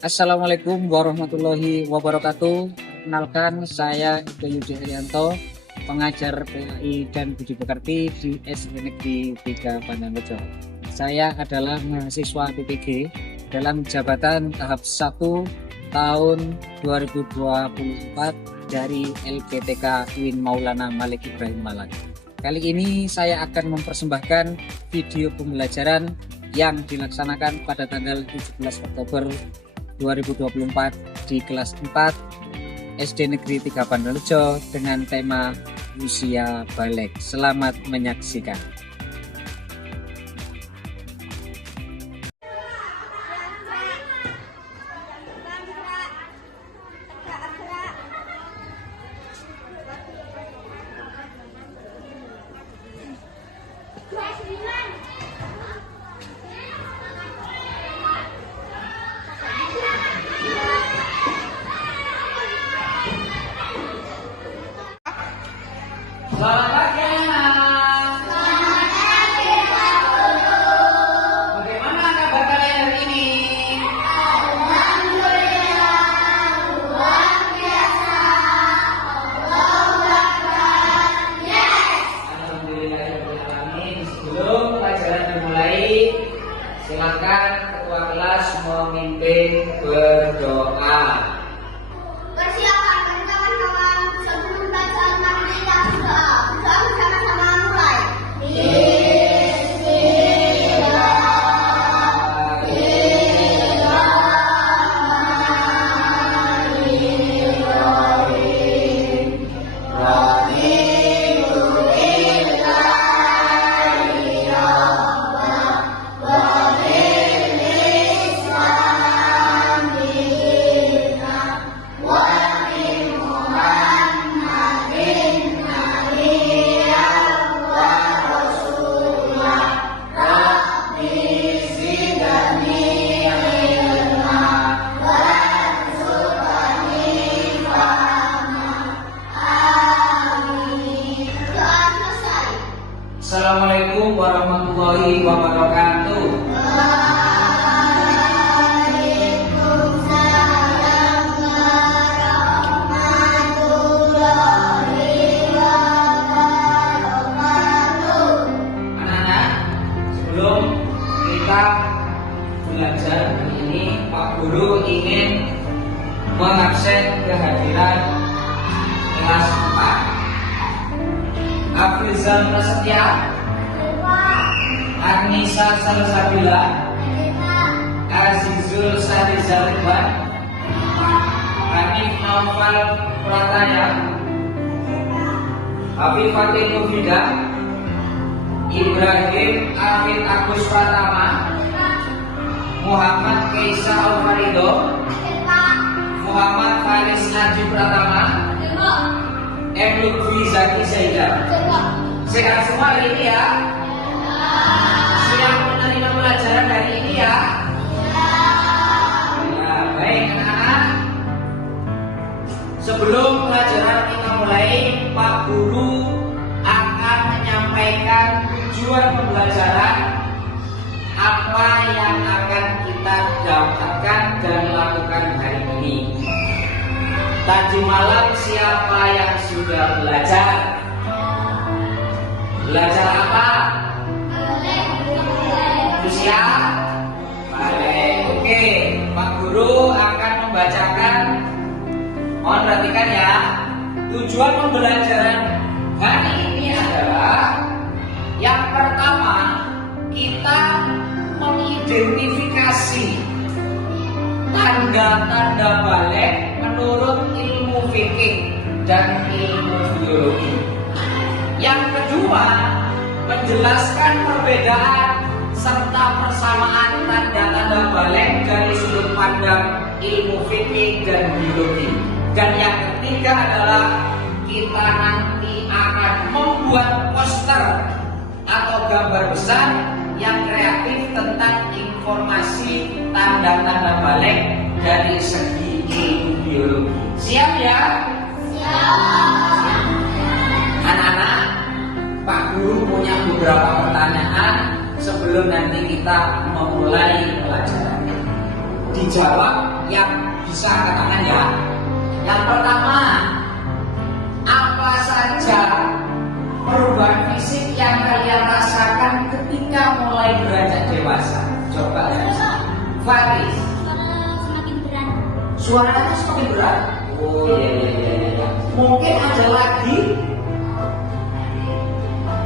Assalamualaikum warahmatullahi wabarakatuh. Kenalkan, saya Iko Yudi Haryanto, pengajar PAI dan Budi Pekerti di SD Negeri 3 Pandanrejo. Saya adalah mahasiswa PPG dalam jabatan tahap 1 tahun 2024 dari LPTK UIN Maulana Malik Ibrahim Malang. Kali ini saya akan mempersembahkan video pembelajaran yang dilaksanakan pada tanggal 17 Oktober 2024 di kelas 4 SD Negeri 3 Pandanrejo dengan tema usia balik. Selamat menyaksikan. Selamat pagi anak. Selamat pagi Pak Guru. Bagaimana kabar kalian hari ini? Alhamdulillah luar biasa. Allahu Akbar. Yes. Alhamdulillahirobbilalamin. Sebelum pelajaran dimulai, silakan ketua kelas memimpin berdoa. Persilakan bagi kawan-kawan sebelum bacaan mari kita berdoa. Berdoa bersama-sama mulai. Doa selesai. Assalamualaikum warahmatullahi wabarakatuh. Waalaikumsalam warahmatullahi wabarakatuh. Anak-anak, sebelum kita belajar hari ini, Pak Guru ingin mengabsen kehadiran kelas 4. Afrizal Prasetya, Anissa Salsabila, Azizul Sadizal Ridwan, Hanif Naufal Prataya, Afifatin Mufidah, Ibrahim Afid Agus Pratama, Muhammad Kaisa Alfarido, Muhammad Faris Najib Pratama, M. Lutfi Zaki Zaidar. Sehat semua hari ini ya? Siap menerima pelajaran hari ini ya? Ya, baik anak-anak. Sebelum pelajaran kita mulai, Pak Guru akan menyampaikan tujuan pembelajaran, apa yang akan kita dapatkan dan lakukan hari ini. Tadi malam siapa yang sudah belajar? Belajar apa? Usia balik. Oke, Pak Guru akan membacakan. Mohon perhatikan ya. Tujuan pembelajaran hari ini adalah yang pertama, kita mengidentifikasi tanda-tanda balik menurut ilmu fikih dan ilmu biologi. Yang kedua, menjelaskan perbedaan serta persamaan tanda-tanda balik dari sudut pandang ilmu fikih dan biologi. Dan yang ketiga adalah kita nanti akan membuat poster atau gambar besar yang kreatif tentang informasi tanda-tanda balik dari segi ilmu biologi. Siap ya? Siap. Anak-anak, Pak Guru punya beberapa pertanyaan sebelum nanti kita memulai pelajaran. Dijawab yang bisa angkat tangan ya. Yang pertama, apa saja perubahan fisik yang kalian rasakan ketika mulai beranjak dewasa? Coba. Faris. Semakin berat. Suaranya semakin berat. Oh iya. Mungkin ada lagi.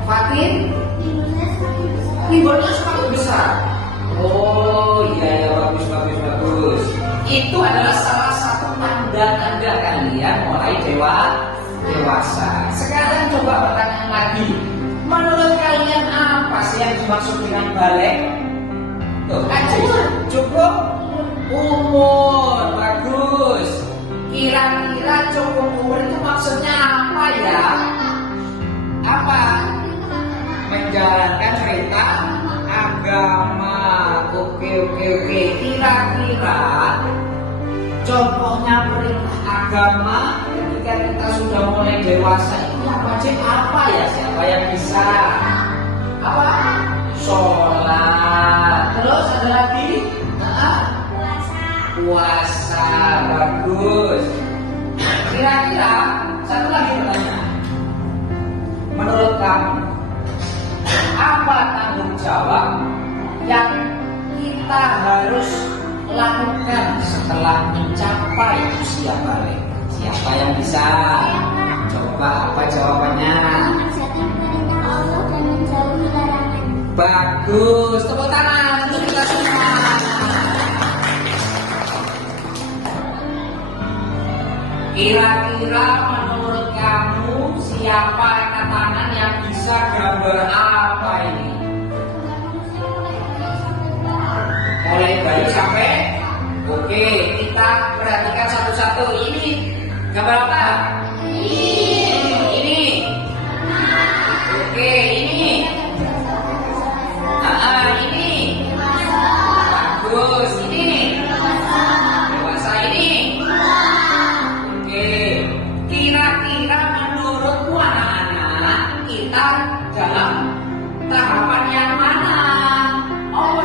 Fatin. Liburnya semakin besar. Oh iya, bagus. Itu adalah salah satu tanda-tanda kalian mulai dewasa. Sekarang coba pertanyaan lagi. Menurut kalian apa sih yang dimaksud dengan balik? Tuh, cukup umur, bagus. Kira-kira cukup umur itu maksudnya apa ya? Apa? Menjalankan perintah agama. Oke. Kira-kira contohnya perintah agama ketika kita sudah mulai dewasa itu yang wajib apa ya? Siapa yang bisa? Apa? Sholat. Terus ada lagi? Puasa. Bagus. Kira-kira satu lagi pertanyaan. Menurut kamu apa tanggung jawab yang kita harus lakukan setelah mencapai usia balik? Siapa yang bisa? Coba apa jawabannya? Mengerjakan perintah Allah dan menjauhi larangan. Bagus, tepuk tangan untuk kita semua. Kira-kira menurut kamu siapa angkat tangan yang bisa gambar apa ini? Mulai bayi sampai. Oke, kita perhatikan satu-satu. Ini gambar apa? Ini. Oke, ini. Ini. Bagus, ini. Dewasa ini. Oke, kira-kira menurutmu anak-anak kita dalam tahapan yang mana? Oh,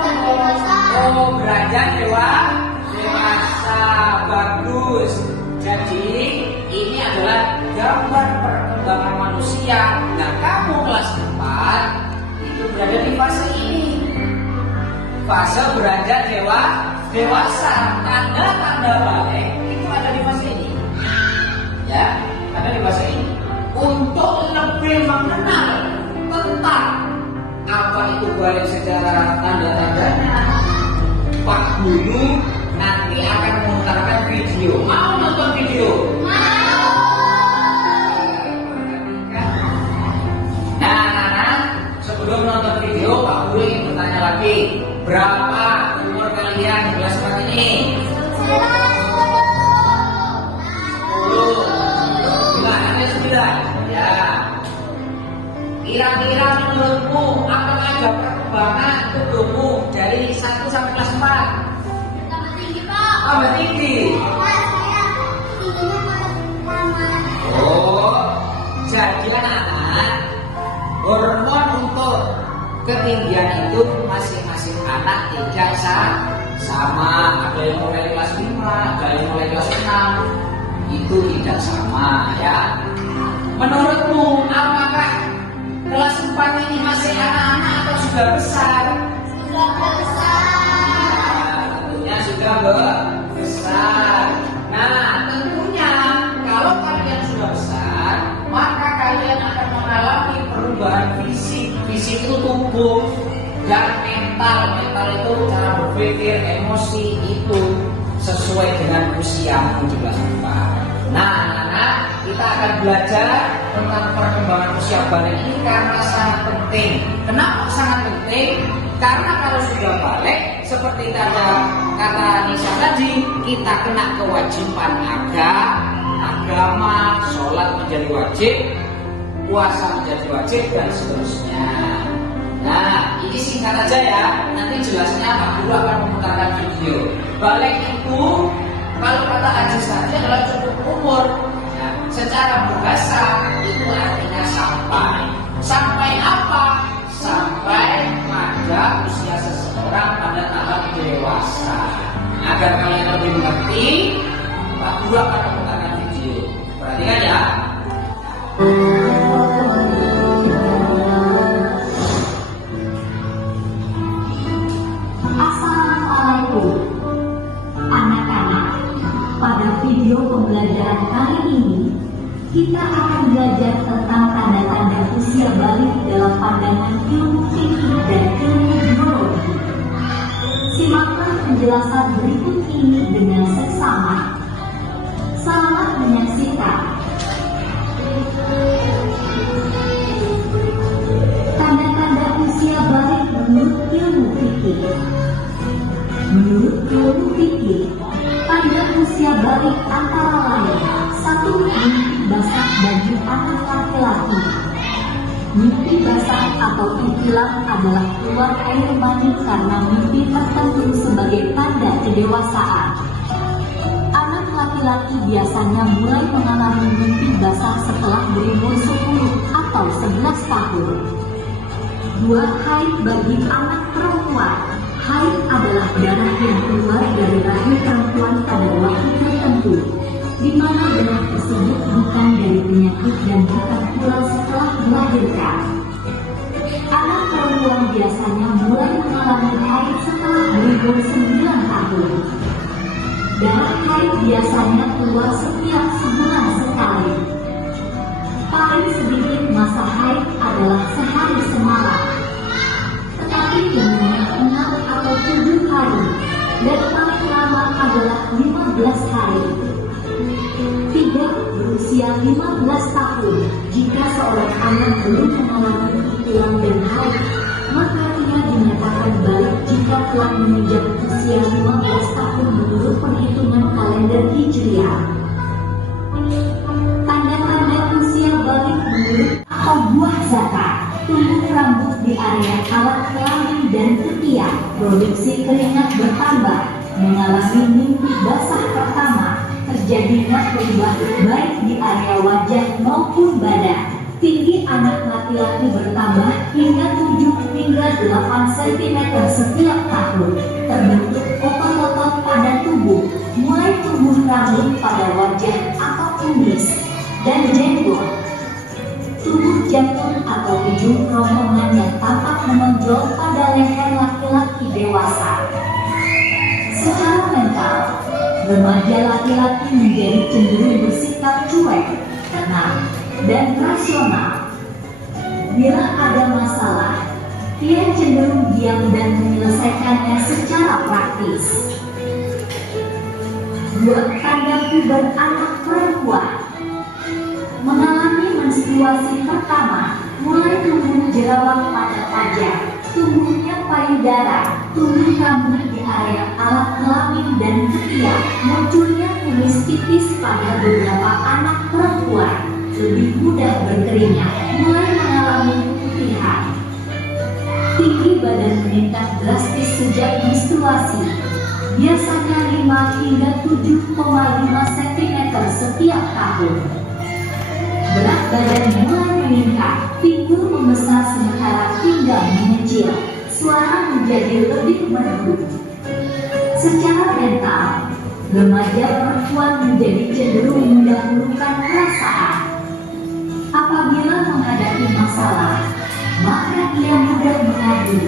beranjak dewasa. Bagus. Jadi ini adalah gambar perkembangan manusia. Nah, kamu kelas 4 itu berada di fase ini. Fase beranjak dewasa. Tanda-tanda balik itu ada di fase ini. Ya, ada di fase ini. Untuk lebih mengenal tentang apa itu balik secara tanda-tandanya, Pak Guru nanti akan memutarkan video. Mau nonton video? Nah, sebelum nonton video, Pak Guru ingin bertanya lagi. Berapa umur kalian di kelas 4 ini? 10. Ya. Kira-kira menurutmu apakah ada perkembangan tubuhmu dari 1 sampai kelas 4? Tambah tinggi, Pak. Tambah tinggi. Saya tingginya malah. Oh, jadi anak-anak, hormon untuk ketinggian itu masing-masing anak tidak sama. Ada yang mulai kelas 5, ada yang mulai kelas 6. Itu tidak sama ya. Menurutmu apakah kelas 4 ini masih anak-anak atau sudah besar? Sudah besar. Nah, tentunya sudah besar. Nah, tentunya kalau kalian sudah besar, maka kalian akan mengalami perubahan fisik. Fisik itu tubuh dan mental. Mental itu cara berpikir, emosi itu sesuai dengan usiamu di kelas 4. Nah, anak-anak, kita akan belajar tentang perkembangan usia balik ini karena sangat penting. Kenapa sangat penting? Karena kalau sudah balik, seperti kata Nisa tadi, kita kena kewajiban agama, sholat menjadi wajib, puasa menjadi wajib, dan seterusnya. Nah, ini singkat aja ya. Nanti jelasnya Pak Guru akan memutarkan video. Balik itu, kalau kata Ajis tadi adalah cukup umur. Nah, secara bahasa itu artinya sampai. Sampai apa? Sampai pada usia seseorang pada tahap dewasa. Agar kalian lebih mengerti, ini, Pak Guru akan memutarkan video. Perhatikan ya. Assalamualaikum anak-anak. Pada video pembelajaran kali ini kita akan belajar tentang tanda-tanda usia balik dalam pandangan ilmu fikih dan ilmu biologi. Simaklah penjelasan berikut ini dengan seksama. Selamat menyaksikan. Tanda-tanda usia balik menurut ilmu fikih. Menurut ilmu fikih, tanda usia balik antara lain: 1. Mimpi basah bagi anak laki-laki. Mimpi basah atau itilam adalah keluar air mani karena mimpi tertentu sebagai tanda kedewasaan. Anak laki-laki biasanya mulai mengalami mimpi basah setelah berumur 10 atau 11 tahun. 2. Haid bagi anak perempuan. Haid adalah darah yang keluar dari rahim perempuan pada waktu tertentu, di mana darah tersebut bukan dari penyakit dan bukan pula setelah melahirkan. Anak perempuan biasanya mulai mengalami haid setelah berumur 9 tahun. Darah haid biasanya keluar setiap sebulan sekali. Paling sedikit masa haid adalah sehari semalam, tetapi umumnya 6 atau 7 hari, dan paling lama adalah 15 hari. 3. Berusia 15 tahun. Jika seorang anak belum mengalami itilam dan haid, maka ia dinyatakan balik jika telah menginjak usia 15 tahun menurut perhitungan kalender Hijriah. Tanda-tanda usia balik menurut atau buah zakat: tumbuh rambut di area alat kelamin dan ketiak, produksi keringat bertambah, mengalami mimpi basah pertama, terjadinya perubahan baik di area wajah maupun badan, tinggi anak laki-laki bertambah hingga 7 hingga 8 cm setiap tahun, terbentuk otot-otot pada tubuh, mulai tumbuh rambut pada wajah atau kumis, dan jenggot. Tubuh jantung atau ujung kerongkongan yang tampak menonjol pada leher laki-laki dewasa. Secara mental, remaja laki-laki menjadi cenderung bersikap cuek, tenang, dan rasional. Bila ada masalah, ia cenderung diam dan menyelesaikannya secara praktis. 2. Tanda puber anak perempuan. Mengalami menstruasi pertama, mulai tumbuh jerawat pada wajah, tumbuhnya payudara, tumbuh rambut di area alat kelamin dan ketiak, munculnya kumis tipis pada beberapa anak perempuan, lebih mudah berkeringat, mulai mengalami keputihan. Tinggi badan meningkat drastis sejak menstruasi, biasanya 5 hingga 7,5 cm setiap tahun. Berat badan mulai meningkat, pinggul membesar sementara pinggang mengecil, suara menjadi lebih merdu. Secara mental, remaja perempuan menjadi cenderung mendahulukan perasaan. Apabila menghadapi masalah, maka ia mudah mengadu,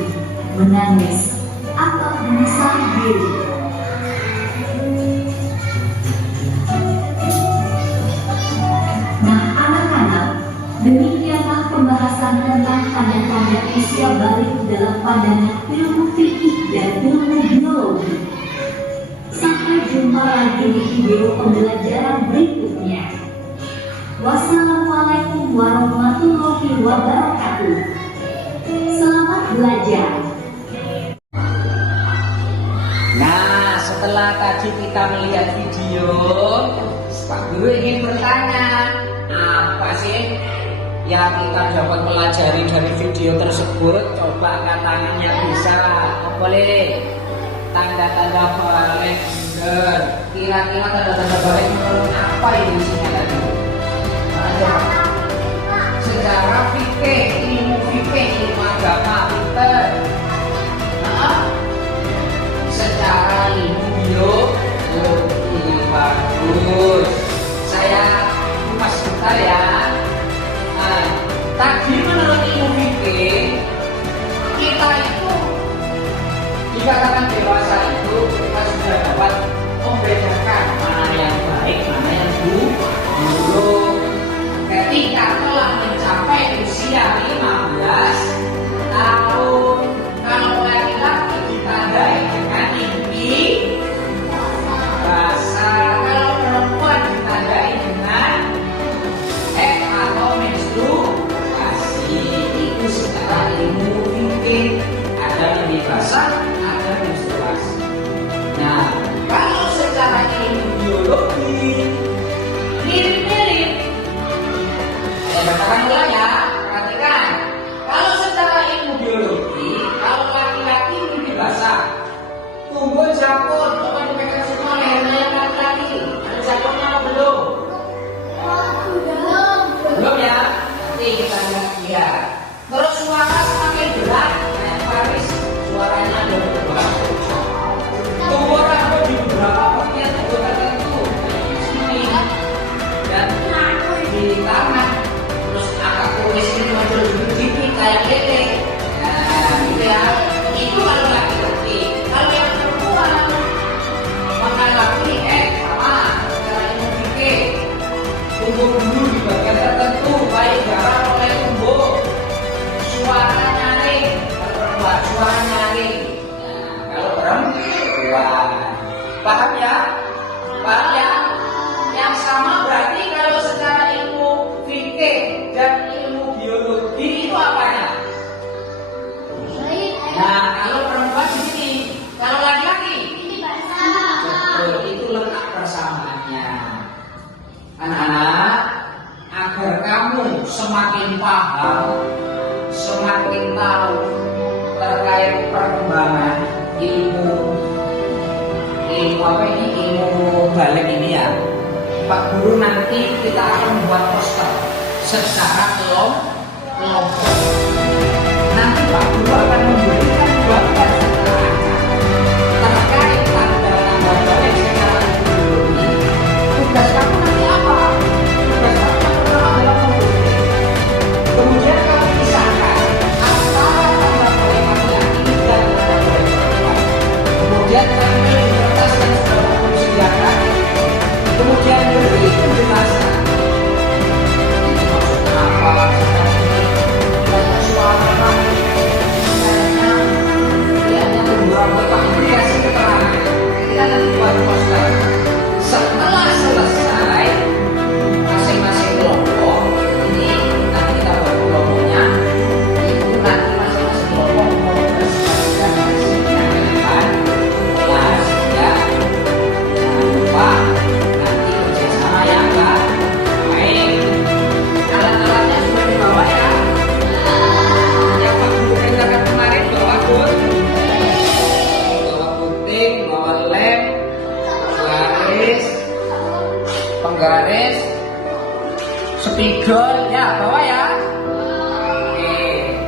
menangis, atau menyesal diri. Demikianlah pembahasan tentang tanda-tanda usia balik dalam pandangan ilmu fikih dan ilmu biologi. Sampai jumpa lagi di video pembelajaran berikutnya. Wassalamualaikum warahmatullahi wabarakatuh. Selamat belajar. Nah, setelah tadi kita melihat video, Pak Guru ingin bertanya, apa sih yang kita dapat pelajari dari video tersebut? Coba angkat tangannya bisa. Boleh. Tanda-tanda balik. Kira-kira tanda-tanda balik menurut apa ini isinya tadi? Secara fikih, ilmu fikih, ilmu agama, pinter. Secara ilmu biologi Tadi menurut ilmu fikih, kita itu dikatakan dewasa itu kita sudah dapat membedakan mana yang baik, mana yang buruk. Ketika telah mencapai usia 15 tahun, kalau laki-laki ditandai dengan mimpi basah, kalau perempuan ditandai dengan atau menstruasi. Itu secara ilmu fikih ada mimpi basah, ada menstruasi. Nah, kalau secara ilmu biologi mirip-mirip. Saya katakan ulang ya, perhatikan. Kalau secara ilmu biologi, kalau laki-laki mimpi basah, tumbuh jakun, coba dipegang semua lehernya yang laki-laki. Ada jakunnya apa belum? Belum ya? Nanti kita lihat. Terus suara semakin berat, kayak Paris, suaranya ada berubah. Tumbuh rambut di beberapa bagian tubuh tertentu, di sini dan di tangan. Terus agak kumis ini muncul sedikit kayak lele. Nah, gitu ya. Itu kalau laki-laki. Kalau yang perempuan mengalami sama cara ilmu fikih. Tumbuh dulu di bagian tertentu, baik darah oleh tumbuh. Suara nyaring, perempuan suara nyaring. Nah, kalau perempuan, paham ya? Paham ya? Yang sama berarti kalau secara ilmu fikih dan ilmu biologi itu apanya? Nah, kalau perempuan di sini, kalau laki-laki, betul, itu letak persamaannya. Anak-anak, agar kamu semakin paham, semakin tahu terkait perkembangan ilmu apa ini, ilmu balik ini ya, Pak Guru nanti kita akan membuat poster secara kelompok. Nanti Pak Guru akan memberikan gambar terkait tanda-tanda balik secara biologi. Tugas kamu nanti apa? Tugas kamu yang pertama adalah membuat. Kemudian kamu pisahkan antara tanda balik laki-laki dan tanda balik perempuan. Kemudian kamu kertas yang sudah kamu sediakan. Kemudian beri penjelasan. Ini maksudnya apa? Suara, misalnya, dia hanya beberapa Pak itu dikasih keterangan. Kita nanti buat poster. Setelah selesai masing-masing kelompok, ini nanti kita buat kelompoknya. Itu nanti masing-masing kelompok mempresentasikan hasilnya ke depan kelas ya. Jangan lupa nanti kerjasama ya Pak. Baik. Alat-alatnya sudah dibawa ya. Yang Pak Guru perintahkan kemarin bawa gunting, bawa lem, garis, penggaris, spidol ya, bawa ya. Oke,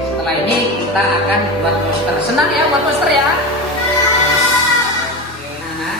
setelah ini kita akan buat poster. Senang ya buat poster ya? Oke, nah.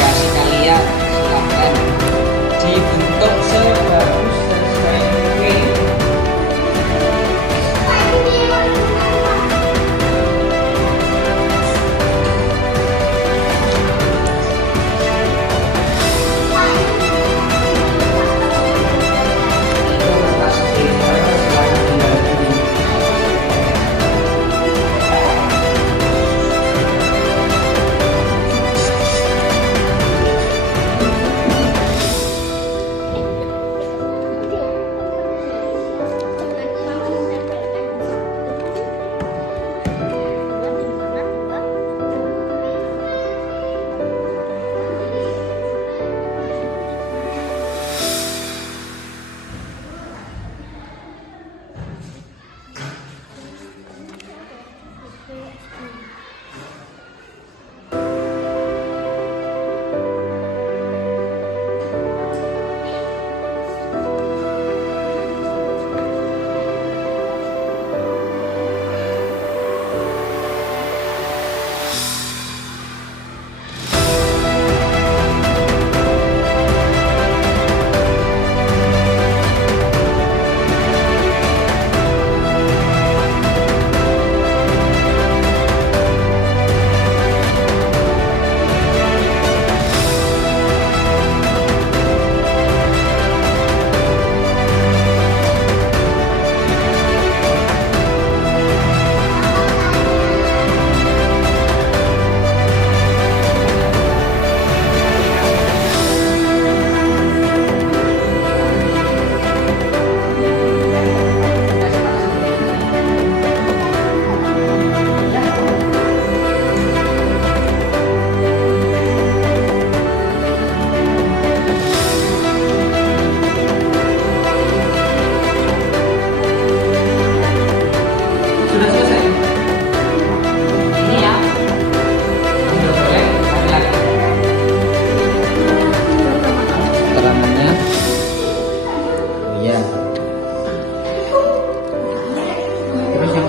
kreasi kalian silahkan dibentuk sebagus sesuai mungkin.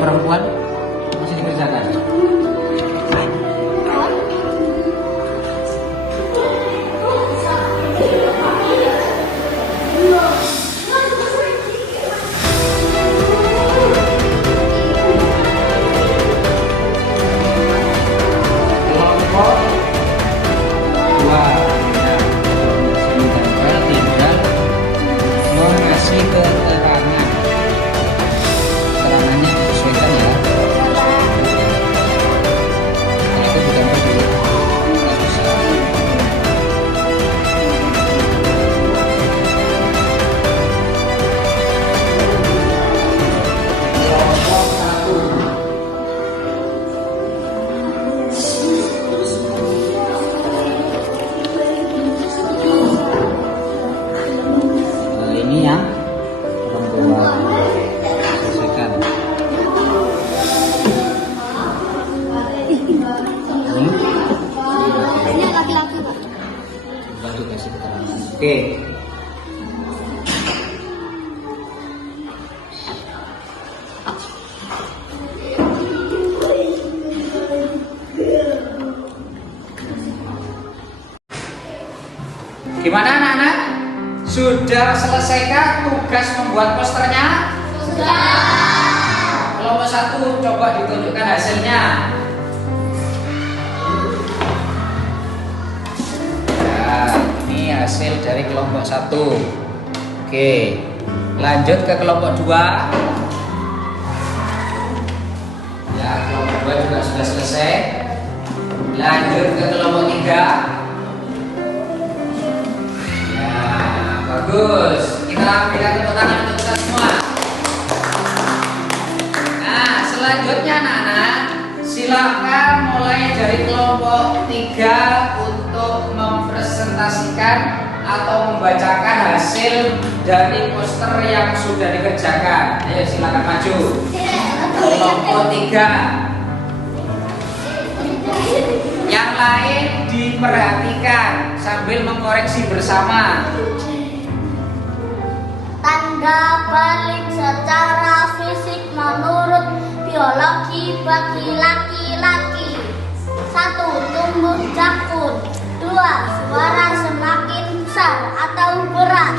Perempuan masih dikerjakan. Kelompok dua tinggal mengasih keterangan. Keterangannya disesuaikan ya. Itu ditempel di bisa. Kelompok satu. Nah, ini ya orang tua selesaikan. Ini laki-laki, Pak. Bantu kasih keterangan. Oke. Gimana anak-anak? Sudah selesaikah tugas membuat posternya? Sudah. Kelompok satu coba ditunjukkan hasilnya. Nah, ini hasil dari kelompok satu. Oke, lanjut ke kelompok dua. Ya, kelompok dua juga sudah selesai. Lanjut ke kelompok tiga. Bagus, kita berikan tepuk tangan untuk kita semua. Nah, selanjutnya anak-anak, silakan mulai dari kelompok 3 untuk mempresentasikan atau membacakan hasil dari poster yang sudah dikerjakan. Ayo silakan maju. Kelompok 3. Yang lain diperhatikan sambil mengoreksi bersama. Tanda balik secara fisik menurut biologi bagi laki-laki. 1. Tumbuh jakun. 2. 2. Suara semakin besar atau berat.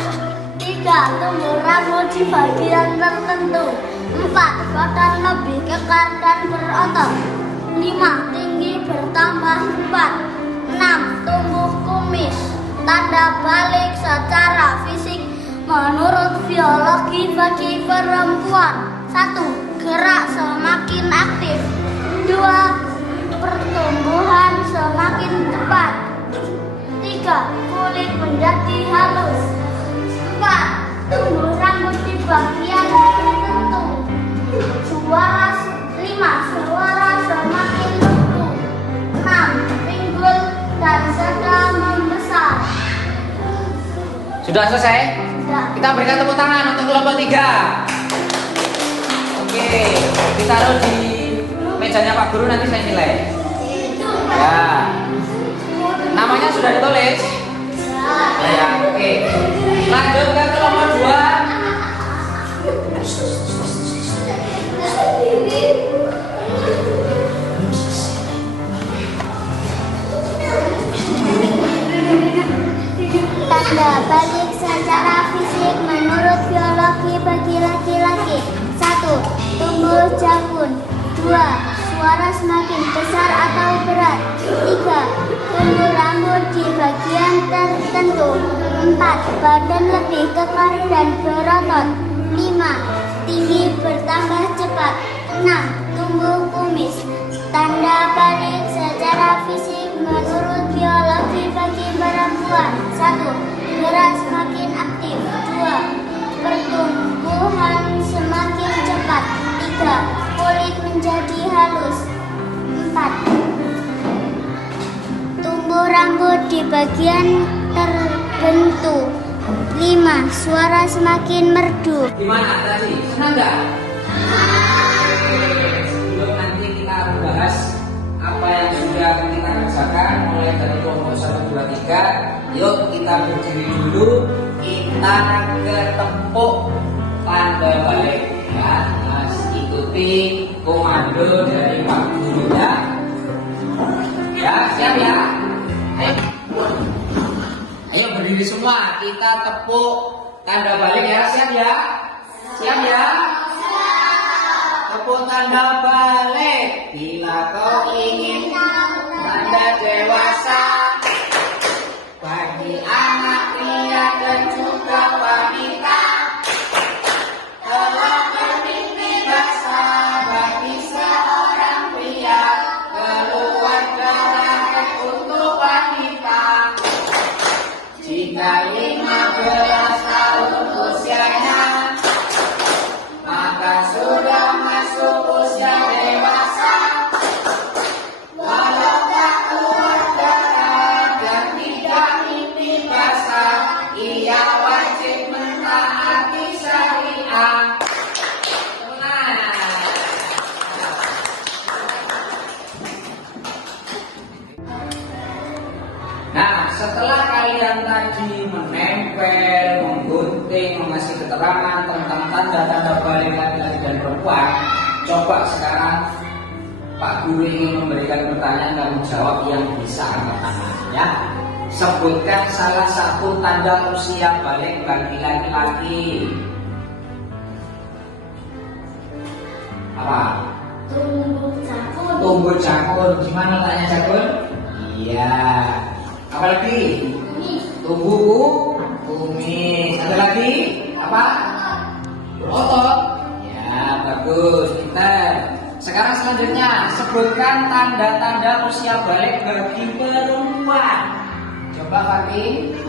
3. Tumbuh rambut di bagian tertentu. 4. Badan lebih kekar dan berotot. 5. Tinggi bertambah cepat. 6. Tumbuh kumis. Tanda balik secara fisik menurut biologi bagi perempuan. 1. Gerak semakin aktif. 2. Pertumbuhan semakin cepat. 3. Kulit menjadi halus. 4. Tumbuh rambut di bagian tertentu. 5. Suara semakin merdu. 6. Pinggul dan sedang membesar. Sudah selesai? Sudah. Kita berikan tepuk tangan untuk kelompok 3. Oke, ditaruh di mejanya Pak Guru, nanti saya nilai. Ya. Namanya sudah ditulis? Ya, oke. Lanjut ke kelompok 2. Tanda balik secara fisik menurut biologi bagi laki-laki. 1. Tumbuh janggut. 2. Suara semakin besar atau berat. 3. Tumbuh rambut di bagian tertentu. 4. Badan lebih kekar dan berotot. 5. Tinggi bertambah cepat. 6. Tumbuh kumis. Tanda balik secara fisik menurut biologi bagi perempuan. 1. Gerak semakin aktif. 2. Pertumbuhan semakin cepat. 3. Kulit menjadi halus. 4. Tumbuh rambut di bagian tertentu. 5. Suara semakin merdu. Gimana tadi? Senang nggak? Sebelum nanti kita bahas apa yang sudah kita kerjakan mulai dari kelompok 1, 2, 3, yuk kita berdiri dulu, kita ketepuk tanda balik ya. Mas ikuti komando dari Pak Guru ya. Ya, siap ya? Ayo berdiri semua, kita tepuk tanda balik ya, siap ya? Siap ya? Tepuk tanda balik. Bila kau ingin tanda dewasa bagi anak pria dan juga wanita, telah bermimpi besar bagi seorang pria keluar darah untuk wanita. Jika 15 tahun usianya, maka sudah masuk usia dewasa. Walau tak keluar darah dan tidak mimpi basah, ia wajib mentaati syariat. Nah, setelah kalian tadi menempel, menggunting, mengasih keterangan tentang tanda-tanda balik laki-laki dan perempuan, coba sekarang Pak Guru ingin memberikan pertanyaan, kamu jawab yang bisa angkat tangan ya. Sebutkan salah satu tanda usia balik bagi laki-laki. Apa? Tumbuh cakun. Tumbuh cakun. Gimana tanya cakun? Iya. Apalagi? Tumbuh kumis. Ada lagi? Apa? Otot. Ya, bagus. Pintar. Sekarang selanjutnya sebutkan tanda-tanda usia balik bagi perempuan. Coba Fatin.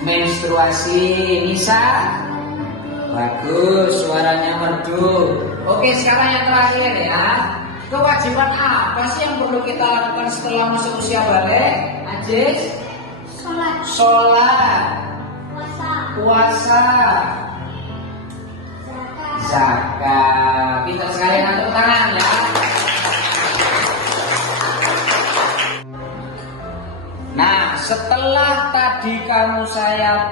Menstruasi. Nisa. Bagus, suaranya merdu. Oke, sekarang yang terakhir ya. Kewajiban apa sih yang perlu kita lakukan setelah masuk usia balik? Ajis? Sholat. Sholat. Puasa. Puasa. Zakat. Pintar sekali, tepuk tangan ya. Nah, setelah tadi kamu saya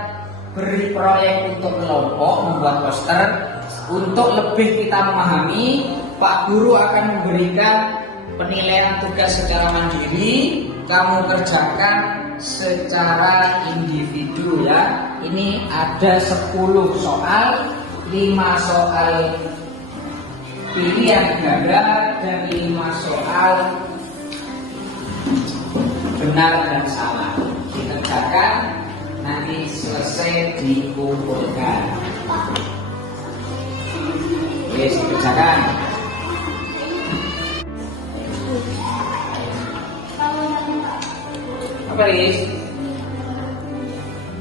beri proyek untuk kelompok membuat poster, untuk lebih kita memahami, Pak Guru akan memberikan penilaian tugas secara mandiri. Kamu kerjakan secara individu ya. Ini ada 10 soal, 5 soal pilihan ganda dan 5 soal benar dan salah. Dikerjakan, nanti selesai dikumpulkan. Oke, dikerjakan. Apa Riz?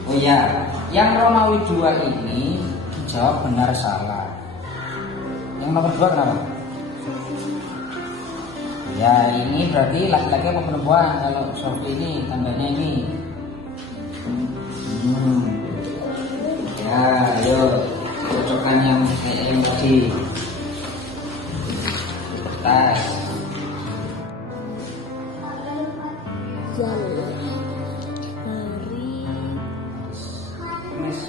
Oh ya, yang Romawi 2 ini dijawab benar salah. Yang nomor 2 kenapa? Ya ini berarti laki-laki apa perempuan? Kalau Sofi ini tandanya ini. Ya, ayo cocokkan yang kayak yang tadi. Tas. Mes,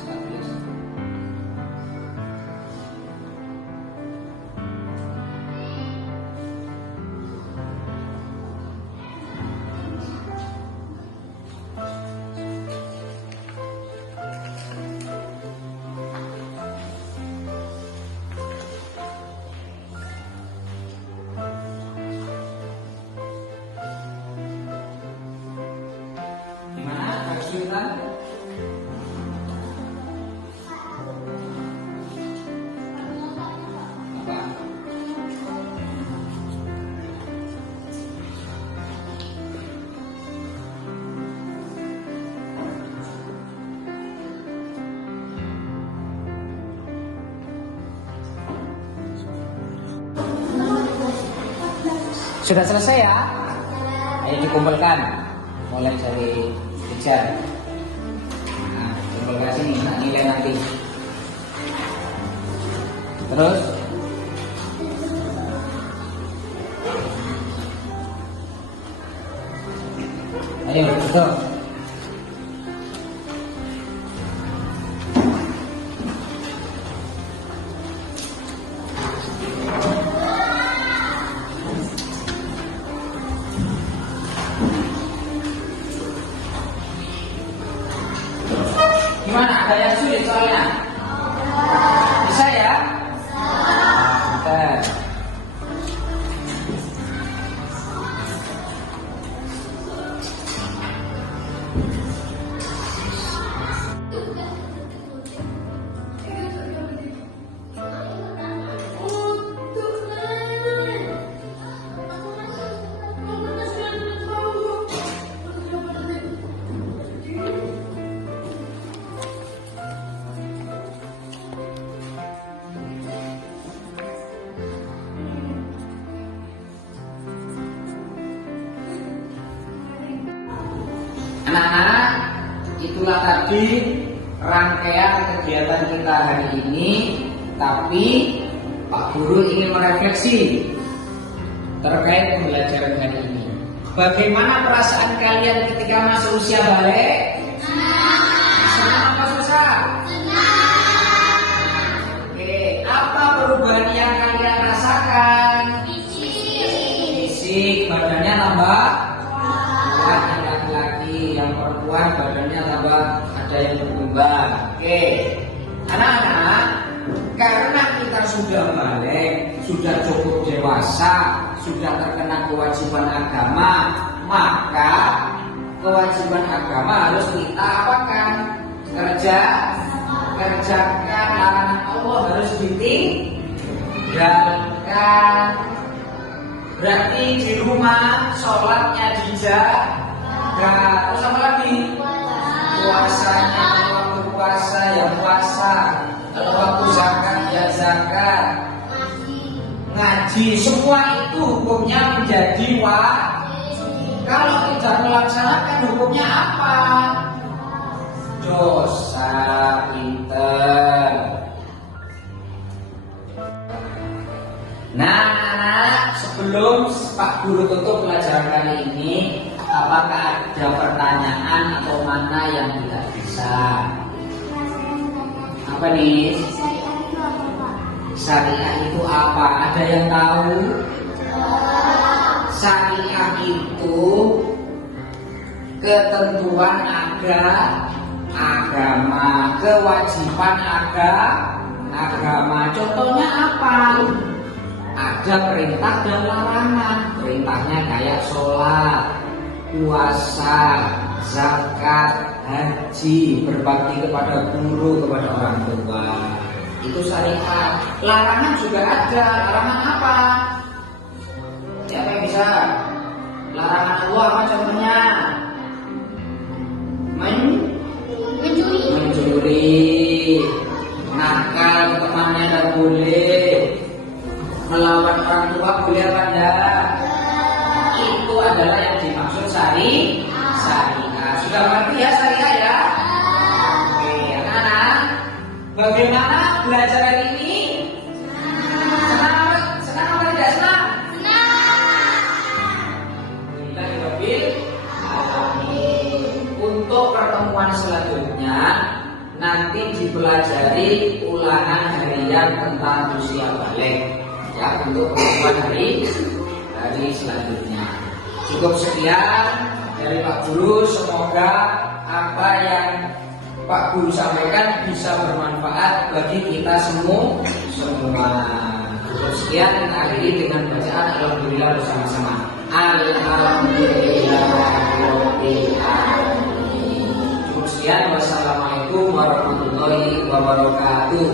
gimana kesulitan? Apa? Sudah selesai ya? Ayo dikumpulkan. Mulai dari kejar. Nah, kumpulkan sini, nah, nilai nanti. Terus ayo tutup. Gimana? Ada yang sulit soalnya? Bisa ya? Bentar. Anak-anak, itulah tadi rangkaian kegiatan kita hari ini. Tapi Pak Guru ingin merefleksi terkait pembelajaran hari ini. Bagaimana perasaan kalian ketika masuk usia balik? Senang apa susah? Oke, apa perubahan yang kalian rasakan? Fisik, badannya tambah kuat, yang laki-laki, yang perempuan badannya tambah ada yang berkembang. Oke, anak-anak, karena kita sudah balik, sudah cukup dewasa, sudah terkena kewajiban agama, maka kewajiban agama harus kita apakan? Kerjakan, larangan Allah harus ditinggalkan. Berarti di rumah sholatnya dijaga. Terus apa lagi? Puasanya, kalau waktu puasa ya puasa, kalau waktu zakat ya zakat, ngaji, semua itu hukumnya menjadi wajib. Kalau tidak melaksanakan hukumnya apa? Dosa. Pinter. Nah, anak-anak, sebelum Pak Guru tutup pelajaran kali ini, apakah ada pertanyaan atau mana yang tidak bisa? Apa nih? Syariah itu apa? Ada yang tahu? Syariah itu ketentuan agama, kewajiban agama. Contohnya apa? Ada perintah dan larangan. Perintahnya kayak sholat, puasa, zakat, haji, berbakti kepada guru, kepada orang tua. Itu syariat. Larangan juga ada. Larangan apa? Siapa yang bisa? Larangan Allah apa contohnya? Mencuri, nakal ke temannya tidak boleh, melawan orang tua boleh apa enggak? Itu adalah yang dimaksud syariah. Sudah ngerti ya syariah ya? Oke, anak-anak, bagaimana belajar hari ini? Senang apa tidak senang? Untuk pertemuan selanjutnya nanti dipelajari ulangan harian tentang usia balik ya, untuk pertemuan hari selanjutnya. Cukup sekian dari Pak Guru, semoga apa yang Pak Guru sampaikan bisa bermanfaat bagi kita semua. Cukup sekian, kita akhiri dengan bacaan alhamdulillah bersama-sama. Alhamdulillah. Cukup sekian, wassalamualaikum warahmatullahi wabarakatuh.